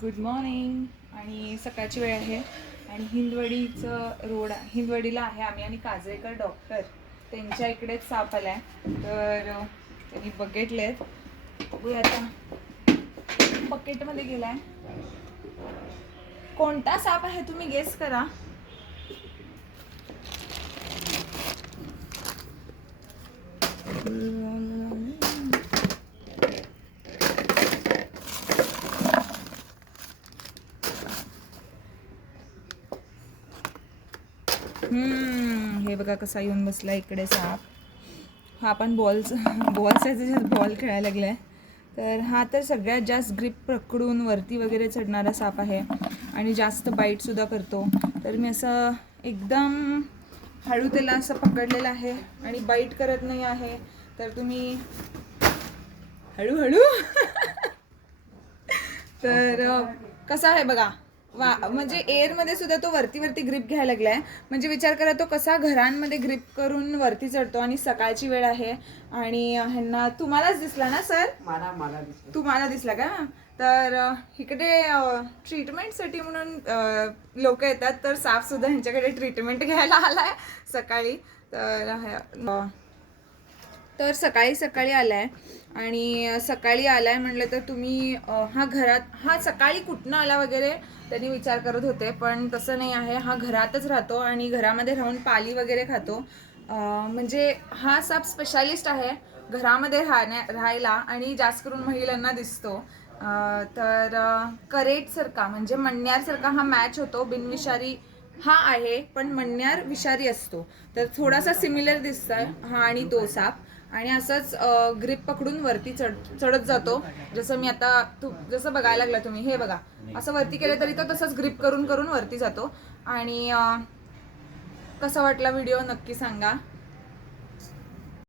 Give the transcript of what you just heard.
Good morning. आणि सकाळची वेळ आहे आणि हिंदवडीला आहे आम्ही आणि काजळेकर डॉक्टर त्यांच्या इकडेच साप आलाय. तर त्यांनी बघितलेत. बघूया आता. बकेटमध्ये गेलाय. कोणता साप आहे तुम्ही गेस करा. हे बघा कसा येऊन बसला इकडे साप. हा पण बॉलचा बॉल खेळायला लागलाय. तर हा तर सगळ्यात जास्त ग्रिप पकडून वरती वगैरे चढणारा साप आहे आणि जास्त बाईट सुद्धा करतो. तर मी असं एकदम हळू त्याला असं पकडलेलं आहे आणि बाईट करत नाही आहे. तर तुम्ही हळूहळू तर कसा आहे बघा. म्हणजे एअरमध्ये सुद्धा तो वरती ग्रिप घ्यायला लागलाय. म्हणजे विचार करा तो कसा घरांमध्ये ग्रिप करून वरती चढतो. आणि सकाळची वेळ आहे आणि ह्यांना तुम्हालाच दिसला ना सर? तुम्हाला दिसला का? तर इकडे ट्रीटमेंटसाठी म्हणून लोक येतात. तर साप सुद्धा ह्यांच्याकडे ट्रीटमेंट घ्यायला आलाय सकाळी. तर सकाळी आलाय आणि सकाळी आलाय म्हटलं तर तुम्ही हा सकाळी कुठनं आला वगैरे त्यांनी विचार करत होते. पण तसं नाही आहे. हा घरातच राहतो आणि घरामध्ये राहून पाली वगैरे खातो. म्हणजे हा साप स्पेशालिस्ट आहे घरामध्ये राहायला आणि जास्त करून महिलांना दिसतो. तर करेटसारखा म्हणजे मण्यारसारखा हा मॅच होतो. बिनविषारी हा आहे पण मण्यार विषारी असतो. तर थोडासा सिमिलर दिसतोय हा आणि तो साप. आणि असंच ग्रिप पकडून वरती चढत जातो. जसं मी आता जसं बघायला लागला तुम्ही हे बघा. असं वरती केलं तरी तो तसंच ग्रिप करून वरती जातो. आणि कसा वाटला व्हिडिओ नक्की सांगा.